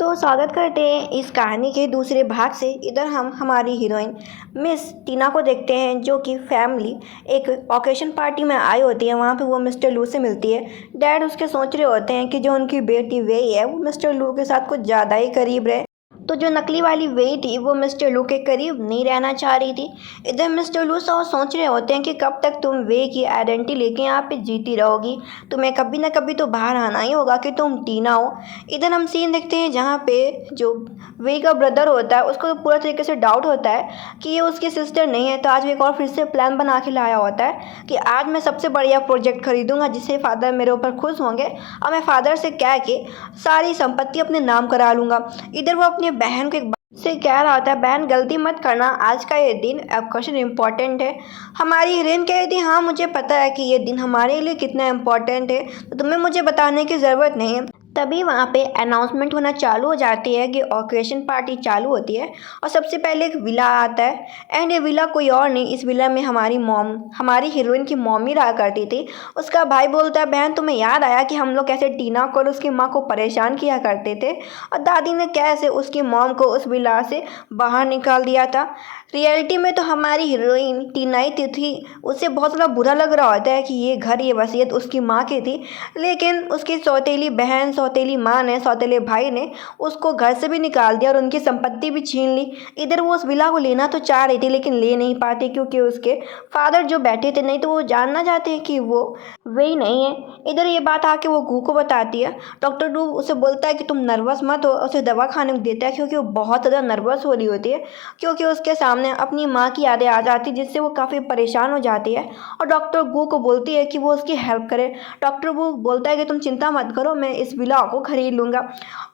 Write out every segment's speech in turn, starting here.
तो स्वागत करते हैं इस कहानी के दूसरे भाग से। इधर हम हमारी हीरोइन मिस टीना को देखते हैं, जो कि फैमिली एक ओकेशन पार्टी में आई होती है। वहाँ पे वो मिस्टर लू से मिलती है। डैड उसके सोच रहे होते हैं कि जो उनकी बेटी वेई है वो मिस्टर लू के साथ कुछ ज़्यादा ही करीब रहे। तो जो नकली वाली वेई थी वो मिस्टर लू के करीब नहीं रहना चाह रही थी। इधर मिस्टर लू सोच रहे होते हैं कि कब तक तुम वेई की आइडेंटिटी लेके यहाँ पे जीती रहोगी। तुम्हें कभी ना कभी तो बाहर आना ही होगा कि तुम टीना हो। इधर हम सीन देखते हैं जहाँ पे जो वेई का ब्रदर होता है उसको तो पूरा तरीके से डाउट होता है कि ये उसकी सिस्टर नहीं है। तो आज वो एक और फिर से प्लान बना के लाया होता है कि आज मैं सबसे बढ़िया प्रोजेक्ट खरीदूंगा जिससे फादर मेरे ऊपर खुश होंगे और मैं फादर से कह के सारी संपत्ति अपने नाम करा लूँगा। इधर वो अपनी बहन को एक से कह रहा होता है, बहन गलती मत करना, आज का ये दिन क्वेश्चन इम्पोर्टेंट है। हमारी हीरोइन कह रही थी, हाँ मुझे पता है कि ये दिन हमारे लिए कितना इम्पोर्टेंट है, तो तुम्हें मुझे बताने की ज़रूरत नहीं है। तभी वहाँ पे अनाउंसमेंट होना चालू हो जाती है कि ऑकेशन पार्टी चालू होती है और सबसे पहले एक विला आता है। एंड ये विला कोई और नहीं, इस विला में हमारी हीरोइन की मॉम ही रहा करती थी। उसका भाई बोलता है, बहन तुम्हें याद आया कि हम लोग कैसे टीना को और उसकी माँ को परेशान किया करते थे और दादी ने कैसे उसकी मॉम को उस विला से बाहर निकाल दिया था। रियलिटी में तो हमारी हीरोइन टीना ही थी। उसे बहुत ज़्यादा बुरा लग रहा होता है कि ये घर, ये वसीयत उसकी माँ की थी, लेकिन उसकी सौतेली बहन, सौतेली माँ ने, सौतेले भाई ने उसको घर से भी निकाल दिया और उनकी संपत्ति भी छीन ली। इधर वो उस विला को लेना तो चाह रही थी लेकिन ले नहीं पाती क्योंकि उसके फादर जो बैठे थे, नहीं तो वो जानना चाहते हैं कि वो वही नहीं है। इधर ये बात आके वो गू को बताती है। डॉक्टर डू उसे बोलता है कि तुम नर्वस मत हो, उसे दवा खाने को देता है क्योंकि वो बहुत ज़्यादा नर्वस हो रही होती है, क्योंकि उसके सामने अपनी माँ की यादें आ जाती जिससे वो काफ़ी परेशान हो जाती है और डॉक्टर गू को बोलती है कि वो उसकी हेल्प करे। डॉक्टर गू बोलता है कि तुम चिंता मत करो, मैं इस विला को खरीद लूँगा।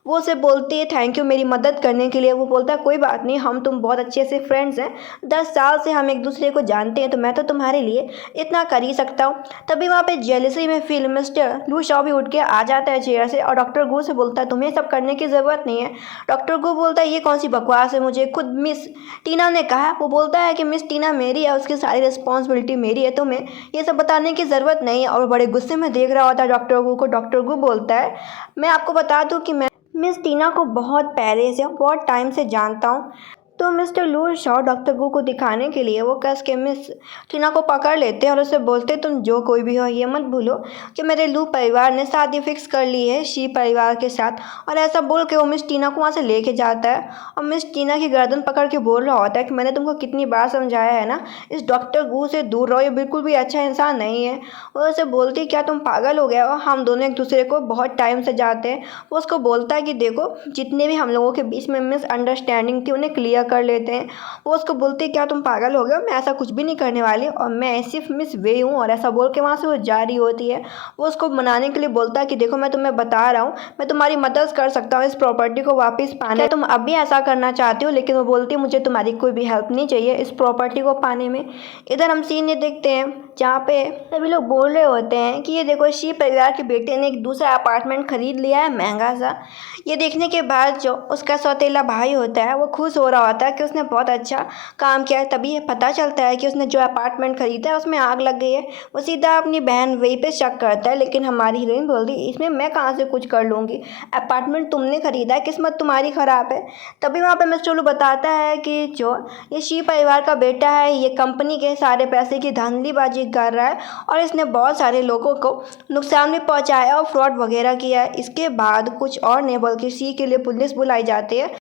वो उसे बोलती है थैंक यू मेरी मदद करने के लिए। वो बोलता है कोई बात नहीं, हम तुम बहुत अच्छे से फ्रेंड्स हैं, 10 साल से हम एक दूसरे को जानते हैं, तो मैं तो तुम्हारे लिए इतना कर ही सकता हूँ। तभी वहाँ पे जेलसी में फील मिस्टर लू शॉ भी उठ के आ जाता है चेयर से और डॉक्टर गू से बोलता है तुम्हें सब करने की ज़रूरत नहीं है। डॉक्टर गू बोलता है ये कौन सी बकवास है, मुझे खुद मिस टीना ने कहा। वो बोलता है कि मिस टीना मेरी है, उसकी सारी रिस्पॉन्सिबिलिटी मेरी है, तुम्हें ये सब बताने की ज़रूरत नहीं है। और बड़े गुस्से में देख रहा होता है डॉक्टर गू को। डॉक्टर गू बोलता है मैं आपको बता दूं कि मैं मिस टीना को बहुत पहले से, बहुत टाइम से जानता हूँ। तो मिस्टर लू शॉ डॉक्टर गू को दिखाने के लिए वो कस के मिस टीना को पकड़ लेते हैं और उसे बोलते तुम जो कोई भी हो ये मत भूलो कि मेरे लू परिवार ने शादी फिक्स कर ली है शी परिवार के साथ। और ऐसा बोल के वो मिस टीना को वहाँ से लेके जाता है और मिस टीना की गर्दन पकड़ के बोल रहा होता है कि मैंने तुमको कितनी बार समझाया है ना, इस डॉक्टर गू से दूर रहो, ये बिल्कुल भी अच्छा इंसान नहीं है। वो उसे बोलती क्या तुम पागल हो गए हो, हम दोनों एक दूसरे को बहुत टाइम से जानते हैं। वो उसको बोलता है कि देखो जितने भी हम लोगों के बीच में मिसअंडरस्टैंडिंग थी उन्हें क्लियर कर लेते हैं। वो उसको बोलते हैं क्या तुम पागल हो गए हो, मैं ऐसा कुछ भी नहीं करने वाली और मैं सिर्फ मिस वे हूँ। और ऐसा बोल के वहाँ से वो जा रही होती है। वो उसको मनाने के लिए बोलता है कि देखो मैं तुम्हें बता रहा हूँ, मैं तुम्हारी मदद कर सकता हूँ इस प्रॉपर्टी को वापस पाने, क्या तुम अब भी ऐसा करना चाहती हो। लेकिन वो बोलती है मुझे तुम्हारी कोई भी हेल्प नहीं चाहिए इस प्रॉपर्टी को पाने में। इधर हम सीन ये देखते हैं जहाँ पे सभी लोग बोल रहे होते हैं कि ये देखो शी परिवार के बेटे ने एक दूसरा अपार्टमेंट खरीद लिया है महंगा सा। ये देखने के बाद जो उसका सौतेला भाई होता है वो खुश हो रहा होता है कि उसने बहुत अच्छा काम किया है। तभी ये पता चलता है कि उसने जो अपार्टमेंट खरीदा है उसमें आग लग गई है। वो सीधा अपनी बहन वही पे शक करता है, लेकिन हमारी हीरोइन बोलती इसमें मैं कहाँ से कुछ कर लूँगी, अपार्टमेंट तुमने खरीदा है, किस्मत तुम्हारी ख़राब है। तभी वहाँ पे मिस्टर लू बताता है कि जो ये शी परिवार का बेटा है ये कंपनी के सारे पैसे की धांधलीबाजी कर रहा है और इसने बहुत सारे लोगों को नुकसान भी पहुँचाया और फ्रॉड वगैरह किया है। इसके बाद कुछ और नहीं बल्कि शी के लिए पुलिस बुलाई जाती है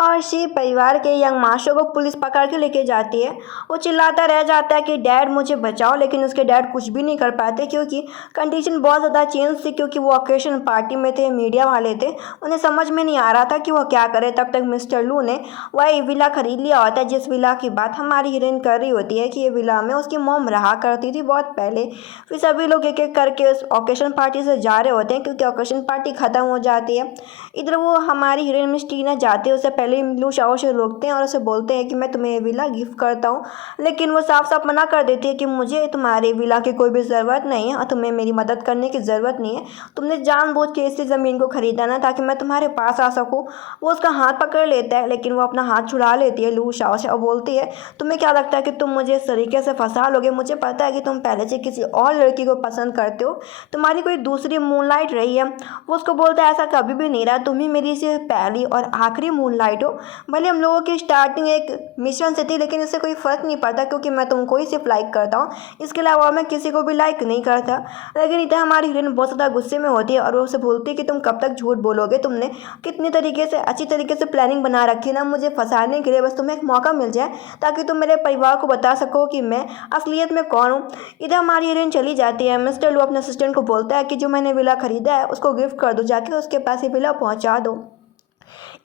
और शी परिवार के यंग माशो को पुलिस पकड़ के लेके जाती है। वो चिल्लाता रह जाता है कि डैड मुझे बचाओ, लेकिन उसके डैड कुछ भी नहीं कर पाते क्योंकि कंडीशन बहुत ज़्यादा चेंज थी, क्योंकि वो ऑकेशन पार्टी में थे, मीडिया वाले थे, उन्हें समझ में नहीं आ रहा था कि वो क्या करे। तब तक मिस्टर लू ने वही विला खरीद लिया होता है जिस विला की बात हमारी हीरोइन कर रही होती है कि ये विला में उसकी मोम रहा करती थी बहुत पहले। फिर सभी लोग एक एक करके उस ऑकेशन पार्टी से जा रहे होते हैं क्योंकि ऑकेशन पार्टी ख़त्म हो जाती है। इधर वो हमारी हीरोइन मिस टीना जाती है, उससे पहले पहले ही लू शाओ से रोकते हैं और उसे बोलते हैं कि मैं तुम्हें ये विला गिफ्ट करता हूँ, लेकिन वो साफ साफ मना कर देती है कि मुझे तुम्हारे विला की कोई भी ज़रूरत नहीं है और तुम्हें मेरी मदद करने की ज़रूरत नहीं है। तुमने जानबूझ के इसी ज़मीन को खरीदा ना ताकि मैं तुम्हारे पास आ सकूँ। वो उसका हाथ पकड़ लेता है, लेकिन वो अपना हाथ छुड़ा लेती है लू शाओ से और बोलती है, तुम्हें क्या लगता है कि तुम मुझे इस तरीके से फंसा लोगे? मुझे पता है कि तुम पहले से किसी और लड़की को पसंद करते हो, तुम्हारी कोई दूसरी मूनलाइट रही है। वो उसको बोलता है, ऐसा कभी भी नहीं रहा, तुम ही मेरी सिर्फ पहली और आखिरी मूनलाइट हो। भले हम लोगों की स्टार्टिंग एक मिशन से थी, लेकिन इससे कोई फ़र्क नहीं पड़ता क्योंकि मैं तुमको ही सिर्फ लाइक करता हूँ, इसके अलावा मैं किसी को भी लाइक नहीं करता। लेकिन इधर हमारी हीरोइन बहुत ज़्यादा गुस्से में होती है और वो उसे बोलती है कि तुम कब तक झूठ बोलोगे? तुमने कितनी तरीके से अच्छी तरीके से प्लानिंग बना रखी है ना मुझे फंसाने के लिए, बस तुम्हें एक मौका मिल जाए ताकि तुम मेरे परिवार को बता सको कि मैं असलियत में कौन हूँ। इधर हमारी हीरोइन चली जाती है। मिस्टर लू अपने असिस्टेंट को बोलता है कि जो मैंने विला खरीदा है उसको गिफ्ट कर दो, जाके उसके पास ये विला पहुँचा दो।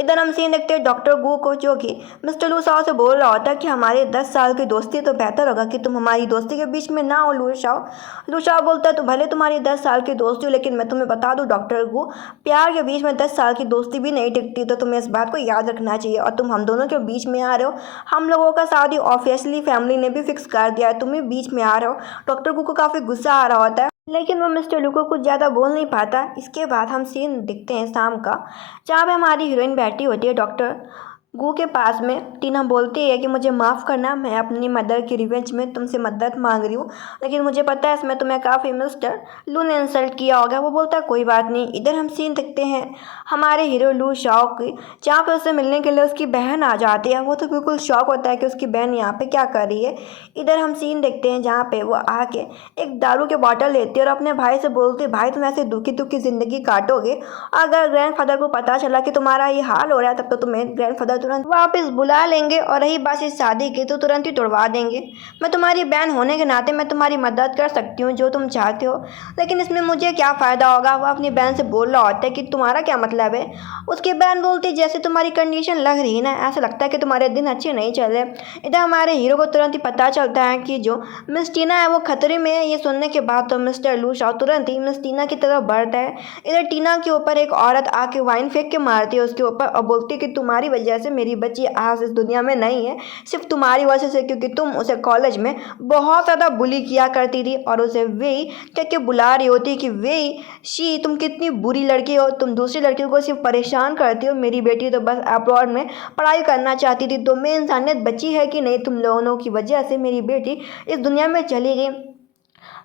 इधर हम सीन देखते हैं डॉक्टर गू को, जो कि मिस्टर लू शाओ से बोल रहा होता है कि हमारे 10 साल की दोस्ती, तो बेहतर होगा कि तुम हमारी दोस्ती के बीच में ना हो लू शाओ। लू शाओ बोलता है तो भले तुम्हारी 10 साल की दोस्ती हो, लेकिन मैं तुम्हें बता दूं डॉक्टर गू, प्यार के बीच में 10 साल की दोस्ती भी नहीं टिकती, तो तुम्हें इस बात को याद रखना चाहिए। और तुम हम दोनों के बीच में आ रहे हो, हम लोगों का शादी ऑफिशियली फैमिली ने भी फिक्स कर दिया है, तुम ही बीच में आ रहे हो। डॉक्टर गू को काफ़ी गुस्सा आ रहा होता है, लेकिन वो मिस्टर लू को कुछ ज़्यादा बोल नहीं पाता। इसके बाद हम सीन दिखते हैं शाम का, जहाँ पे हमारी हीरोइन बैठी होती है डॉक्टर गू के पास में। टीना बोलती है कि मुझे माफ़ करना, मैं अपनी मदर की रिवेंज में तुमसे मदद मांग रही हूँ, लेकिन मुझे पता है इसमें तुम्हें काफ़ी मिस्टर लू ने इंसल्ट किया होगा। वो बोलता है कोई बात नहीं। इधर हम सीन देखते हैं हमारे हीरो लू शाओ की, जहाँ पर उससे मिलने के लिए उसकी बहन आ जाती है। वो तो बिल्कुल शॉक होता है कि उसकी बहन यहाँ पे क्या कर रही है। इधर हम सीन देखते हैं जहाँ पे वो आके एक दारू के बॉटल लेती है और अपने भाई से बोलती है, भाई तुम ऐसे दुखी दुखी ज़िंदगी काटोगे, अगर ग्रैंडफादर को पता चला कि तुम्हारा ये हाल हो रहा है तब तो तुम्हें ग्रैंडफादर तुरंत वापस बुला लेंगे, और रही बात इस शादी की तो तुरंत ही तोड़वा देंगे। मैं तुम्हारी बहन होने के नाते मैं तुम्हारी मदद कर सकती हूँ जो तुम चाहते हो, लेकिन इसमें मुझे क्या फ़ायदा होगा। वो अपनी बहन से बोल रहा होता है कि तुम्हारा क्या मतलब है। उसकी बहन बोलती है, जैसे तुम्हारी कंडीशन लग रही है ना, ऐसा लगता है कि तुम्हारे दिन अच्छे नहीं चल रहे। इधर हमारे हीरो को तुरंत ही पता चलता है कि जो मिस टीना है वो खतरे में है। ये सुनने के बाद तो मिस्टर लू शाओ तुरंत ही मिस टीना की तरफ बढ़ता है। इधर टीना के ऊपर एक औरत आके वाइन फेंक के मारती है उसके ऊपर और बोलती है कि तुम्हारी वजह से मेरी बच्ची आज इस दुनिया में नहीं है, सिर्फ तुम्हारी वजह से, क्योंकि तुम उसे कॉलेज में बहुत ज़्यादा बुली किया करती थी और उसे वे कह के बुला रही होती कि वे शी तुम कितनी बुरी लड़की हो, तुम दूसरी लड़कियों को सिर्फ परेशान करती हो, मेरी बेटी तो बस अब्रॉड में पढ़ाई करना चाहती थी, तो मैं इंसानियत बची है कि नहीं, तुम लोगों की वजह से मेरी बेटी इस दुनिया में चली गई।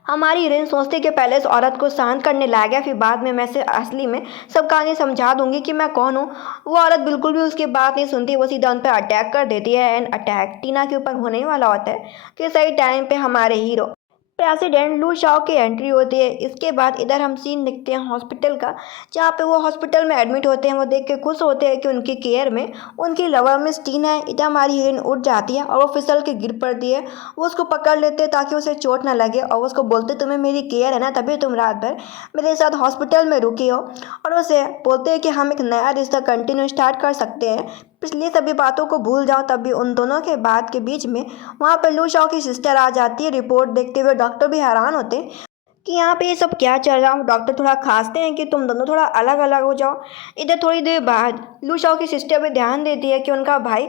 हमारी हीरोइन सोचती कि पहले इस औरत को शांत करने लाएगा, फिर बाद में मैं से असली में सब कहानी समझा दूंगी कि मैं कौन हूँ। वो औरत बिल्कुल भी उसकी बात नहीं सुनती, वो सीधा उन पर अटैक कर देती है। एंड अटैक टीना के ऊपर होने ही वाला होता है कि सही टाइम पे हमारे हीरो प्रेसिडेंट लू शाओ की एंट्री होती है। इसके बाद इधर हम सीन देखते हैं हॉस्पिटल का, जहाँ पे वो हॉस्पिटल में एडमिट होते हैं। वो देख के खुश होते हैं कि उनकी केयर में उनकी लवर मिस टीना है। इधर हमारी हीरोइन उठ जाती है और वो फिसल के गिर पड़ती है। वो उसको पकड़ लेते हैं ताकि उसे चोट ना लगे और उसको बोलते तुम्हें मेरी केयर है ना, तभी तुम रात भर मेरे साथ हॉस्पिटल में रुकी हो। और उसे बोलते हैं कि हम एक नया रिश्ता कंटिन्यू स्टार्ट कर सकते हैं, पिछली सभी बातों को भूल जाओ। तभी उन दोनों के बात के बीच में वहाँ पर लू शाओ की सिस्टर आ जाती है। रिपोर्ट देखते हुए डॉक्टर भी हैरान होते हैं कि यहाँ पे ये सब क्या चल रहा। डॉक्टर थोड़ा खांसते हैं कि तुम दोनों थोड़ा अलग अलग हो जाओ। इधर थोड़ी देर बाद लू शाओ की सिस्टर भी ध्यान देती है कि उनका भाई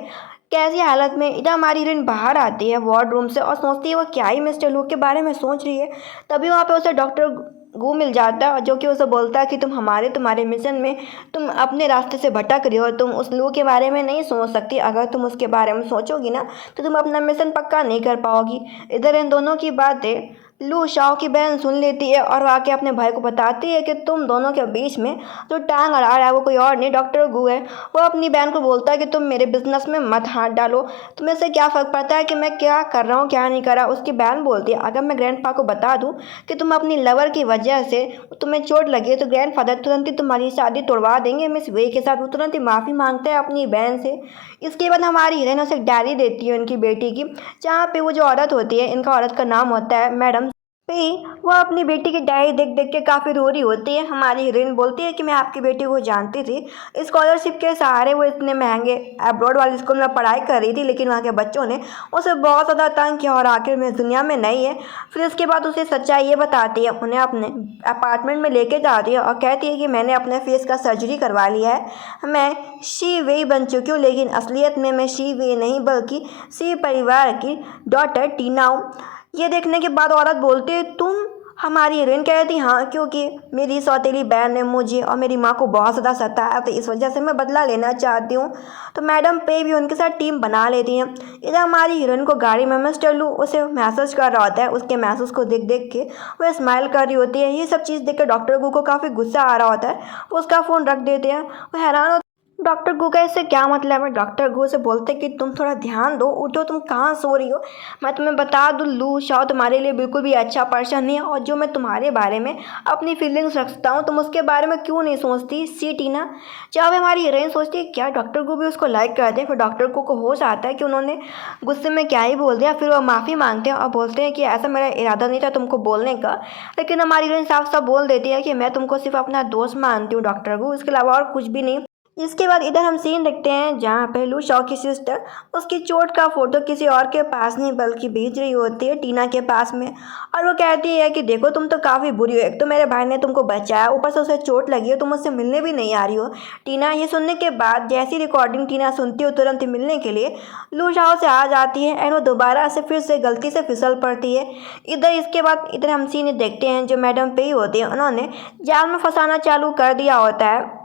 कैसी हालत में। इधर हमारी हीरोइन बाहर आती है वार्ड रूम से और सोचती है वो क्या ही मिस्टर लू के बारे में सोच रही है। तभी वहाँ पे उसे डॉक्टर गू मिल जाता है जो कि उसे बोलता है कि तुम्हारे मिशन में तुम अपने रास्ते से भटक रही हो, तुम उस लू के बारे में नहीं सोच सकती। अगर तुम उसके बारे में सोचोगी ना तो तुम अपना मिशन पक्का नहीं कर पाओगी। इधर इन दोनों की बातें लू शाओ की बहन सुन लेती है और आके अपने भाई को बताती है कि तुम दोनों के बीच में जो टांग अड़ा रहा है वो कोई और नहीं डॉक्टर गू है। वो अपनी बहन को बोलता है कि तुम मेरे बिजनेस में मत हाथ डालो, तुम्हें से क्या फ़र्क पड़ता है कि मैं क्या कर रहा हूँ क्या नहीं कर रहा। उसकी बहन बोलती है अगर मैं ग्रैंडपा को बता दूँ कि तुम अपनी लवर की वजह से तुम्हें चोट लगी तो ग्रैंडफादर तुरंत ही तुम्हारी शादी तोड़वा देंगे मिस वे के साथ। वो तुरंत ही माफ़ी मांगता है अपनी बहन से। इसके बाद हमारी हीरोइन उसे एक डायरी देती है उनकी बेटी की, जहाँ पे वो जो औरत होती है, इनका औरत का नाम होता है मैडम पे वह अपनी बेटी की डायरी देख देख के काफ़ी रो रही होती है। हमारी हीरोइन बोलती है कि मैं आपकी बेटी को जानती थी, स्कॉलरशिप के सहारे वो इतने महंगे अब्रॉड वाले स्कूल में पढ़ाई कर रही थी, लेकिन वहाँ के बच्चों ने उसे बहुत ज़्यादा तंग किया और आखिर में दुनिया में नहीं है। फिर उसके बाद उसे सच्चाई ये बताती है, उन्हें अपने अपार्टमेंट में लेके जाती है और कहती है कि मैंने अपने फेस का सर्जरी करवा लिया है, मैं शी वेई बन चुकी हूँ, लेकिन असलियत में मैं शी वेई नहीं बल्कि शी परिवार की डॉटर टीना हूँ। ये देखने के बाद औरत बोलती है तुम। हमारी हीरोइन कहती हाँ, क्योंकि मेरी सौतेली बहन ने मुझे और मेरी माँ को बहुत ज़्यादा सताया, तो इस वजह से मैं बदला लेना चाहती हूँ। तो मैडम पे भी उनके साथ टीम बना लेती हैं। इधर हमारी हीरोइन को गाड़ी में मिस्टर लू उसे मैसेज कर रहा होता है, उसके मैसेज को देख देख के वह स्माइल कर रही होती है। ये सब चीज़ देख कर डॉक्टर गू को काफ़ी गुस्सा आ रहा होता है, वो उसका फ़ोन रख देते हैं। वो हैरान डॉक्टर गू का इससे क्या मतलब है। डॉक्टर गू से बोलते कि तुम थोड़ा ध्यान दो, उठो, तुम कहाँ सो रही हो। मैं तुम्हें बता दूँ, लू शाओ तुम्हारे लिए बिल्कुल भी अच्छा पर्सन नहीं है, और जो मैं तुम्हारे बारे में अपनी फीलिंग्स रखता हूँ तुम उसके बारे में क्यों नहीं सोचती। सी टीना। जब हमारी हीरोइन सोचती है क्या डॉक्टर गू भी उसको लाइक करते हैं। फिर डॉक्टर गू को होश आता है कि उन्होंने गुस्से में क्या ही बोल दिया। फिर वो माफ़ी मांगते हैं और बोलते हैं कि ऐसा मेरा इरादा नहीं था तुमको बोलने का, लेकिन हमारी हीरोइन साफ साफ बोल देती है कि मैं तुमको सिर्फ अपना दोस्त मानती हूँ डॉक्टर गू, इसके अलावा और कुछ भी नहीं। इसके बाद इधर हम सीन देखते हैं जहाँ पे लू शॉ की सिस्टर उसकी चोट का फोटो किसी और के पास नहीं बल्कि भेज रही होती है टीना के पास में, और वो कहती है कि देखो तुम तो काफ़ी बुरी हो, एक तो मेरे भाई ने तुमको बचाया, ऊपर से उसे चोट लगी है, तुम मुझसे मिलने भी नहीं आ रही हो। टीना ये सुनने के बाद जैसी रिकॉर्डिंग टीना सुनती हो तुरंत ही मिलने के लिए लू शॉ से आ जाती है, एंड वो दोबारा से फिर से गलती से फिसल पड़ती है। इधर इसके बाद इधर हम सीन देखते हैं जो मैडम पे ही होती है, उन्होंने जाल में फंसाना चालू कर दिया होता है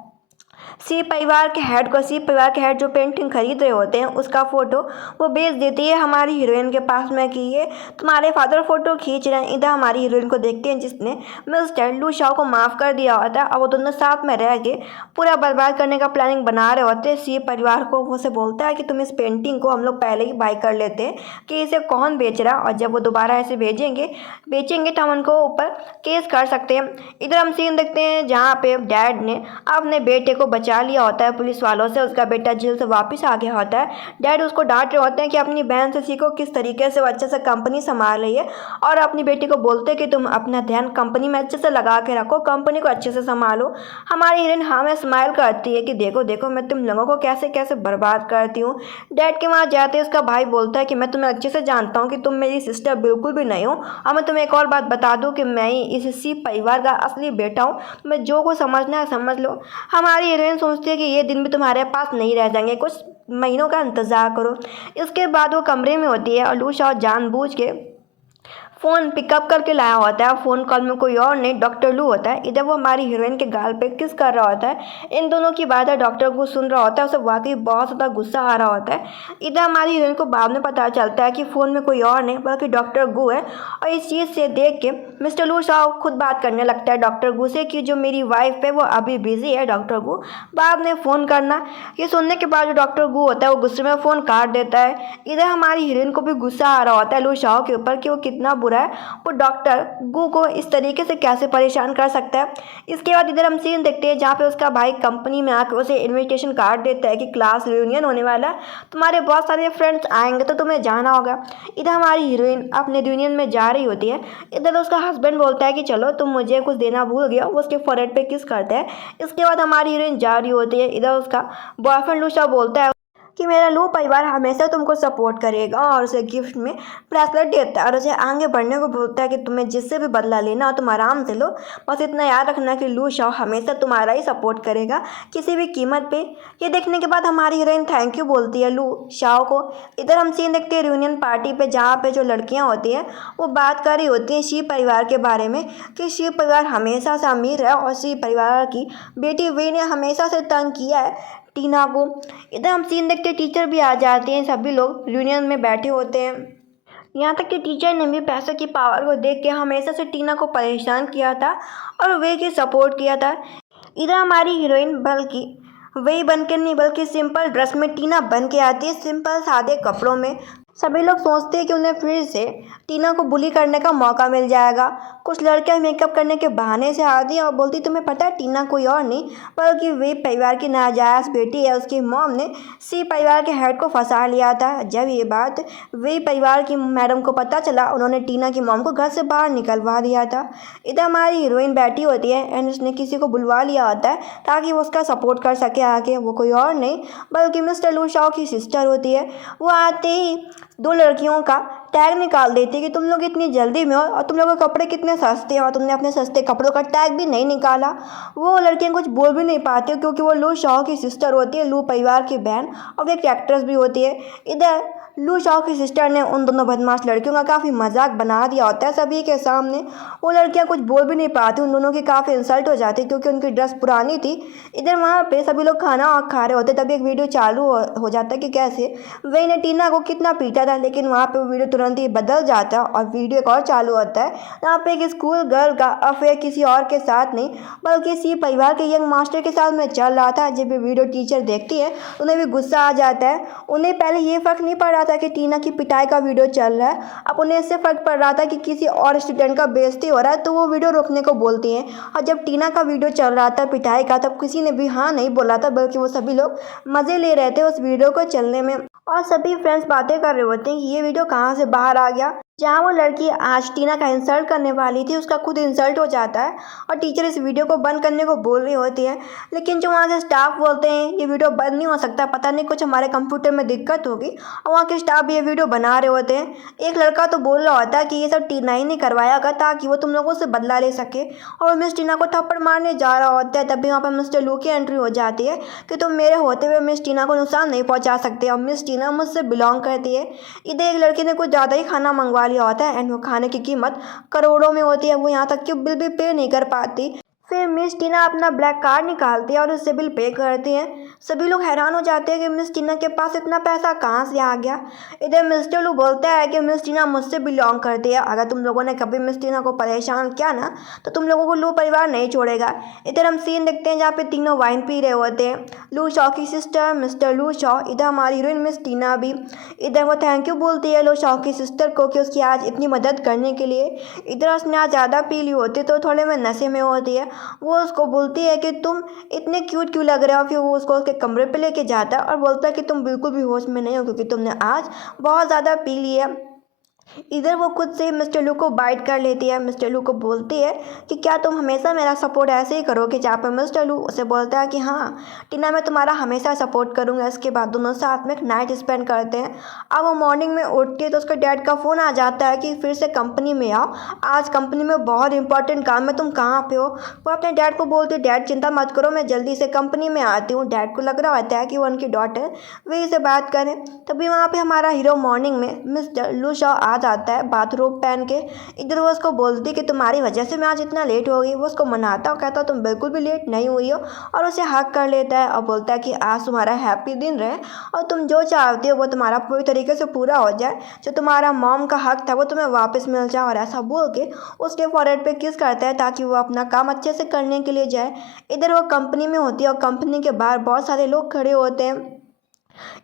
सी परिवार के हेड को। सी परिवार के हेड जो पेंटिंग खरीद रहे होते हैं उसका फ़ोटो वो बेच देती है हमारी हीरोइन के पास में कि ये तुम्हारे फादर फ़ोटो खींच रहे हैं। इधर हमारी हीरोइन को देखते हैं जिसने मिस्टर लू शॉ को माफ़ कर दिया होता है, और वो दोनों साथ में रह के पूरा बर्बाद करने का प्लानिंग बना रहे होते हैं। सी परिवार को वो से बोलता है कि तुम इस पेंटिंग को हम लोग पहले ही बाई कर लेते हैं कि इसे कौन बेच रहा, और जब वो दोबारा ऐसे बेचेंगे तो हम उनको ऊपर केस कर सकते हैं। इधर हम सीन देखते हैं जहाँ पे डैड ने अपने बेटे को बचा लिया होता है पुलिस वालों से, उसका बेटा जेल से वापस आ गया होता है। डैड उसको डांट रहे होते हैं कि अपनी बहन से सीखो किस तरीके से वो अच्छे से कंपनी संभाल रही है, और अपनी बेटी को बोलते हैं कि तुम अपना ध्यान कंपनी में अच्छे से लगा के रखो, कंपनी को अच्छे से संभालो। हमारी हीरोइन हमें स्माइल करती है कि देखो देखो मैं तुम लोगों को कैसे कैसे बर्बाद करती हूँ। डैड के वहाँ जाते उसका भाई बोलता है कि मैं तुम्हें अच्छे से जानता हूँ कि तुम मेरी सिस्टर बिल्कुल भी नहीं हो, और मैं तुम्हें एक और बात बता दूँ कि मैं ही इस सी परिवार का असली बेटा हूँ, तुम्हें जो को समझना है समझ लो। हमारी हीरोइन सोचती है कि ये दिन भी तुम्हारे पास नहीं रह जाएंगे, कुछ महीनों का इंतज़ार करो। इसके बाद वो कमरे में होती है और लू शॉ जानबूझ के फ़ोन पिकअप करके लाया होता है। फ़ोन कॉल में कोई और नहीं डॉक्टर लू होता है। इधर वो हमारी हीरोइन के गाल पे किस कर रहा होता है। इन दोनों की बातें डॉक्टर को सुन रहा होता है, उसे वाकई बहुत ज़्यादा गुस्सा आ रहा होता है। इधर हमारी हीरोइन को बाद में पता चलता है कि फ़ोन में कोई और नहीं बल्कि डॉक्टर गू है, और इस चीज़ से देख के मिस्टर लू शॉ खुद बात करने लगता है डॉक्टर गू से कि जो मेरी वाइफ है वो अभी बिज़ी है, डॉक्टर गू बाद में फ़ोन करना। ये सुनने के बाद जो डॉक्टर गू होता है वो गुस्से में फ़ोन काट देता है। इधर हमारी हीरोइन को भी गुस्सा आ रहा होता है लू शॉ के ऊपर कि वो कितना बुरा है, वो डॉक्टर गू को इस तरीके से कैसे परेशान कर सकता है। इसके बाद इधर हम सीन देखते हैं जहाँ पे उसका भाई कंपनी में आकर उसे इनविटेशन कार्ड देता है कि क्लास रियूनियन होने वाला है, तुम्हारे बहुत सारे फ्रेंड्स आएंगे तो तुम्हें जाना होगा। इधर हमारी हीरोइन अपने रियूनियन में जा रही होती है। इधर उसका हस्बैंड बोलता है कि चलो तुम मुझे कुछ देना भूल गया, वो उसके फोrehead पे किस करता है। इसके बाद हमारी हीरोइन जा रही होती है। इधर उसका बॉयफ्रेंड लूशा बोलता है कि मेरा लू परिवार हमेशा तुमको सपोर्ट करेगा, और उसे गिफ्ट में ब्रेसलेट देता है और उसे आगे बढ़ने को बोलता है कि तुम्हें जिससे भी बदला लेना हो तुम आराम से लो, बस इतना याद रखना कि लू शॉ हमेशा तुम्हारा ही सपोर्ट करेगा किसी भी कीमत पे। ये देखने के बाद हमारी हीरोइन थैंक यू बोलती है लू शॉ को। इधर हम सीन देखते हैं रियूनियन पार्टी पे जहाँ पे जो लड़कियाँ होती हैं वो बात कर रही होती हैं शी परिवार के बारे में कि शी परिवार हमेशा से अमीर है, और शी परिवार की बेटी वे ने हमेशा से तंग किया है टीना को। इधर हम सीन देखते टीचर भी आ जाते हैं, सभी लोग यूनियन में बैठे होते हैं। यहाँ तक कि टीचर ने भी पैसे की पावर को देख के हमेशा से टीना को परेशान किया था और वे की सपोर्ट किया था। इधर हमारी हीरोइन बल्कि वही बन के नहीं बल्कि सिंपल ड्रेस में टीना बन के आती है, सिंपल सादे कपड़ों में। सभी लोग सोचते हैं कि उन्हें फिर से टीना को बुली करने का मौका मिल जाएगा। कुछ लड़कियां मेकअप करने के बहाने से आती हैं और बोलती तुम्हें पता है टीना कोई और नहीं बल्कि वे परिवार की नाजायज़ बेटी है। उसकी मॉम ने सी परिवार के हेड को फंसा लिया था। जब ये बात वे परिवार की मैडम को पता चला, उन्होंने टीना की मॉम को घर से बाहर निकलवा दिया था। इधर हमारी हीरोइन बैठी होती है एंड उसने किसी को बुलवा लिया होता है ताकि वो उसका सपोर्ट कर सके आगे। वो कोई और नहीं बल्कि मिस्टर लू शाओ की सिस्टर होती है। वो आते ही दो लड़कियों का टैग निकाल देती है कि तुम लोग इतनी जल्दी में हो और तुम लोगों के कपड़े कितने सस्ते हैं और तुमने अपने सस्ते कपड़ों का टैग भी नहीं निकाला। वो लड़कियां कुछ बोल भी नहीं पाती क्योंकि वो लू शाओ की सिस्टर होती है, लू परिवार की बहन, और एक एक्ट्रेस भी होती है। इधर लू शाओ की सिस्टर ने उन दोनों बदमाश लड़कियों का काफ़ी मजाक बना दिया होता है सभी के सामने। वो लड़कियां कुछ बोल भी नहीं पाती, उन दोनों की काफ़ी इंसल्ट हो जाती क्योंकि उनकी ड्रेस पुरानी थी। इधर वहाँ पे सभी लोग खाना खा रहे होते तभी एक वीडियो चालू हो जाता है कि कैसे वही ने टीना को कितना पीटा था, लेकिन वहाँ पे वीडियो तुरंत ही बदल जाता है और वीडियो एक और चालू होता है। यहाँ पे एक स्कूल गर्ल का अफेयर किसी और के साथ नहीं बल्कि इसी परिवार के यंग मास्टर के साथ में चल रहा था। जब ये वीडियो टीचर देखती है उन्हें भी गुस्सा आ जाता है। उन्हें पहले ये फ़र्क नहीं पड़ रहा था कि टीना की पिटाई का वीडियो चल रहा है, अब उन्हें इससे फ़र्क पड़ रहा था कि किसी और स्टूडेंट का बेइज्जती हो रहा है, तो वो वीडियो रोकने को बोलती हैं। और जब टीना का वीडियो चल रहा था पिटाई का, तब किसी ने भी हाँ नहीं बोला था बल्कि वो सभी लोग मज़े ले रहे थे उस वीडियो को चलने में। और सभी फ्रेंड्स बातें कर रहे होते हैं कि ये वीडियो कहाँ से बाहर आ गया। जहाँ वो लड़की आज टीना का इंसल्ट करने वाली थी उसका खुद इंसल्ट हो जाता है और टीचर इस वीडियो को बंद करने को बोल रही होती है, लेकिन जो वहाँ के स्टाफ बोलते हैं ये वीडियो बंद नहीं हो सकता, पता नहीं कुछ हमारे कंप्यूटर में दिक्कत होगी, और वहाँ के स्टाफ भी ये वीडियो बना रहे होते हैं। एक लड़का तो बोल रहा होता है कि ये सब टीना ही नहीं करवाया होगा ताकि वो तुम लोगों से बदला ले सके, और वो मिस टीना को थप्पड़ मारने जा रहा होता है। तभी वहाँ पर मिस्टर लू की एंट्री हो जाती है कि तुम मेरे होते हुए मिस टीना को नुकसान नहीं पहुँचा सकते, और मिस टीना मुझसे बिलोंग करती है। इधर एक लड़की ने कुछ ज़्यादा ही खाना मंगवा लिया होता है एंड वो खाने की कीमत करोड़ों में होती है। वो यहाँ तक कि बिल भी पे नहीं कर पाती। फिर मिस टीना अपना ब्लैक कार्ड निकालती है और उससे बिल पे करती हैं। सभी लोग हैरान हो जाते हैं कि मिस टीना के पास इतना पैसा कहाँ से आ गया। इधर मिस्टर लू बोलता है कि मिस टीना मुझसे बिलोंग करती है, अगर तुम लोगों ने कभी मिस टीना को परेशान किया ना तो तुम लोगों को लू परिवार नहीं छोड़ेगा। इधर हम सीन देखते हैं जहाँ पे तीनों वाइन पी रहे होते हैं, लू शॉ की सिस्टर, मिस्टर लू शॉ, इधर हमारी हीरोइन मिस टीना भी। इधर वो थैंक यू बोलती है लू शॉ की सिस्टर को कि उसकी आज इतनी मदद करने के लिए। इधर उसने आज ज़्यादा पी ली होती तो थोड़े में नशे में होती है। वो उसको बोलती है कि तुम इतने क्यूट क्यों लग रहे हो। फिर वो उसको उसके कमरे पे लेके जाता है और बोलता है कि तुम बिल्कुल भी होश में नहीं हो क्योंकि तुमने आज बहुत ज़्यादा पी ली है। इधर वो खुद से मिस्टर लू को बाइट कर लेती है। मिस्टर लू को बोलती है कि क्या तुम हमेशा मेरा सपोर्ट ऐसे ही करोगे। जहाँ पर मिस्टर लू उसे बोलता है कि हाँ टीना मैं तुम्हारा हमेशा सपोर्ट करूँगा। इसके बाद दोनों साथ में एक नाइट स्पेंड करते हैं। अब वो मॉर्निंग में उठती है तो उसके डैड का फ़ोन आ जाता है कि फिर से कंपनी में आओ, आज कंपनी में बहुत इंपॉर्टेंट काम है, तुम कहाँ पे हो। वो अपने डैड को बोलती है डैड चिंता मत करो मैं जल्दी से कंपनी में आती हूँ। डैड को लग रहा होता है कि वो उनकी डॉटर वही से बात करें। तभी वहाँ पे हमारा हीरो मॉर्निंग में मिस्टर लू शॉ आ जाता है बाथरूम पहन के। इधर वो उसको बोलती कि तुम्हारी वजह से मैं आज इतना लेट हो गई। वो उसको मनाता और कहता तुम बिल्कुल भी लेट नहीं हुई हो, और उसे हक कर लेता है और बोलता है कि आज तुम्हारा हैप्पी दिन रहे और तुम जो चाहती हो वो तुम्हारा पूरी तरीके से पूरा हो जाए, जो तुम्हारा मॉम का हक था वो तुम्हें वापस मिल जाए। और ऐसा बोल के उसके फॉरहेड पे किस करता है ताकि वो अपना काम अच्छे से करने के लिए जाए। इधर वो कंपनी में होती है और कंपनी के बाहर बहुत सारे लोग खड़े होते हैं।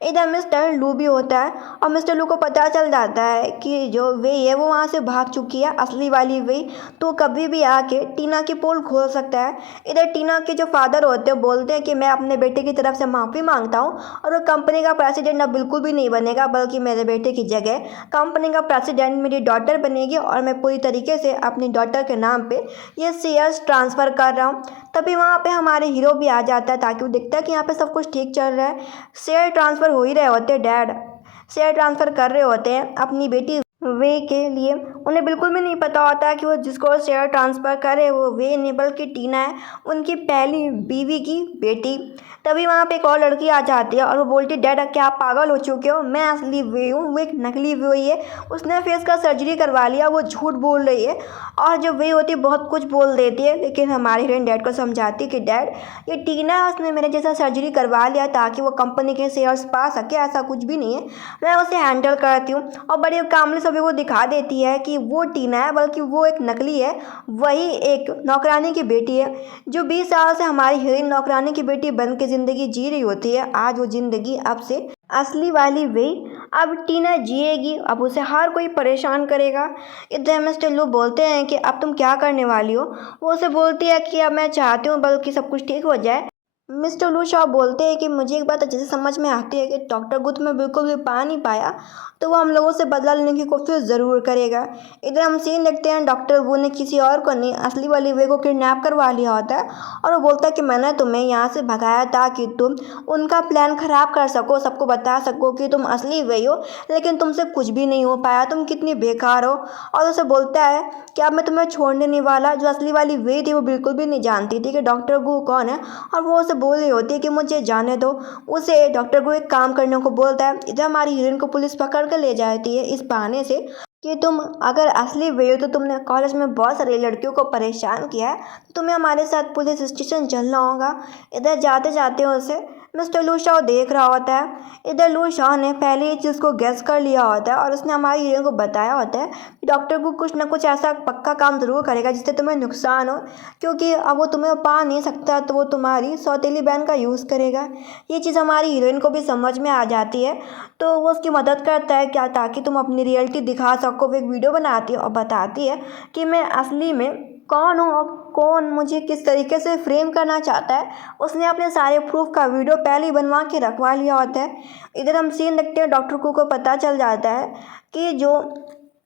इधर मिस्टर लू भी होता है और मिस्टर लू को पता चल जाता है कि जो वे है वो वहाँ से भाग चुकी है, असली वाली वे, तो कभी भी आके टीना की पोल खोल सकता है। इधर टीना के जो फादर होते हैं बोलते हैं कि मैं अपने बेटे की तरफ से माफ़ी मांगता हूँ और वो कंपनी का प्रेसिडेंट अब बिल्कुल भी नहीं बनेगा, बल्कि मेरे बेटे की जगह कंपनी का प्रेसिडेंट मेरी डॉटर बनेगी और मैं पूरी तरीके से अपनी डॉटर के नाम पर ये शेयर्स ट्रांसफ़र कर रहा हूँ। तभी वहाँ पे हमारे हीरो भी आ जाता है ताकि वो दिखता है कि यहाँ पे सब कुछ ठीक चल रहा है। शेयर ट्रांसफ़र हो ही रहे होते हैं, डैड शेयर ट्रांसफ़र कर रहे होते हैं अपनी बेटी वे के लिए। उन्हें बिल्कुल भी नहीं पता होता कि वो जिसको शेयर ट्रांसफ़र करे वो वे नहीं बल्कि टीना है, उनकी पहली बीवी की बेटी। तभी वहाँ पे एक और लड़की आ जाती है और वो बोलती है डैड क्या आप पागल हो चुके हो, मैं असली वे हूँ, वो एक नकली वे है, उसने फेस का सर्जरी करवा लिया, वो झूठ बोल रही है। और जो वे होती है बहुत कुछ बोल देती है, लेकिन हमारी हीरोइन डैड को समझाती है कि डैड ये टीना है, उसने मेरे जैसा सर्जरी करवा लिया ताकि वो कंपनी के शेयर्स पा सके, ऐसा कुछ भी नहीं है, मैं उसे हैंडल करती हूँ। और बड़े कामले सभी को दिखा देती है कि वो टीना है बल्कि वो एक नकली है, वही एक नौकरानी की बेटी है। जो 20 साल से हमारी हीरोइन नौकरानी की बेटी बन के ज़िंदगी जी रही होती है, आज वो ज़िंदगी अब से असली वाली वे। अब टीना जिएगी, अब उसे हर कोई परेशान करेगा। इधर मिस्टर लू बोलते हैं कि अब तुम क्या करने वाली हो। वो उसे बोलती है कि अब मैं चाहती हूँ बल्कि सब कुछ ठीक हो जाए। मिस्टर लू शॉ बोलते हैं कि मुझे एक बात अच्छे से समझ में आती है कि डॉक्टर गुथ में बिल्कुल भी पा नहीं पाया, तो वो हम लोगों से बदला लेने की कोशिश ज़रूर करेगा। इधर हम सीन देखते हैं डॉक्टर वू ने किसी और को नहीं, असली वाली वे को किडनैप करवा लिया होता है। और वो बोलता है कि मैंने तुम्हें यहाँ से भगाया था कि तुम उनका प्लान ख़राब कर सको, सबको बता सको कि तुम असली वे हो, लेकिन तुमसे कुछ भी नहीं हो पाया, तुम कितनी बेकार हो। और उसे बोलता है कि अब मैं तुम्हें छोड़ने नहीं वाला। जो असली वाली वे थी वो बिल्कुल भी नहीं जानती थी कि डॉक्टर गू कौन है, और वो उसे बोल रही होती है कि मुझे जाने दो। उसे डॉक्टर गू एक काम करने को बोलता है। इधर हमारी हीरोइन को पुलिस पकड़ कर ले जाती है इस बहाने से कि तुम अगर असली वे हो तो तुमने कॉलेज में बहुत सारी लड़कियों को परेशान किया है, तो तुम्हें हमारे साथ पुलिस स्टेशन चलना होगा। इधर जाते जाते उसे मिस्टर लू शॉ देख रहा होता है। इधर लू शॉ ने पहले ही चीज़ को गेस कर लिया होता है और उसने हमारी हीरोइन को बताया होता है कि डॉक्टर को कुछ ना कुछ ऐसा पक्का काम ज़रूर करेगा जिससे तुम्हें नुकसान हो, क्योंकि अब वो तुम्हें पा नहीं सकता तो वो तुम्हारी सौतेली बहन का यूज़ करेगा। ये चीज़ हमारी हीरोइन को भी समझ में आ जाती है, तो वो उसकी मदद करता है क्या, ताकि तुम अपनी रियलिटी दिखा सको। वो एक वीडियो बनाती है और बताती है कि मैं असली में कौन हूँ और कौन मुझे किस तरीके से फ्रेम करना चाहता है। उसने अपने सारे प्रूफ का वीडियो पहले ही बनवा के रखवा लिया होता है। इधर हम सीन देखते हैं डॉक्टर को पता चल जाता है कि जो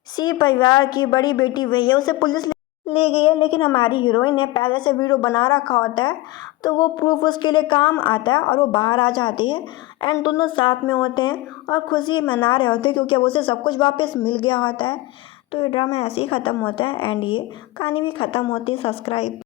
सी परिवार की बड़ी बेटी वही है, उसे पुलिस ले गई है, लेकिन हमारी हीरोइन ने पहले से वीडियो बना रखा होता है, तो वो प्रूफ उसके लिए काम आता है और वो बाहर आ जाती है। एंड दोनों साथ में होते हैं और खुशी मना रहे होते हैं क्योंकि अब उसे सब कुछ वापस मिल गया होता है। तो ये ड्रामा ऐसे ही ख़त्म होता है एंड ये कहानी भी ख़त्म होती है। सब्सक्राइब।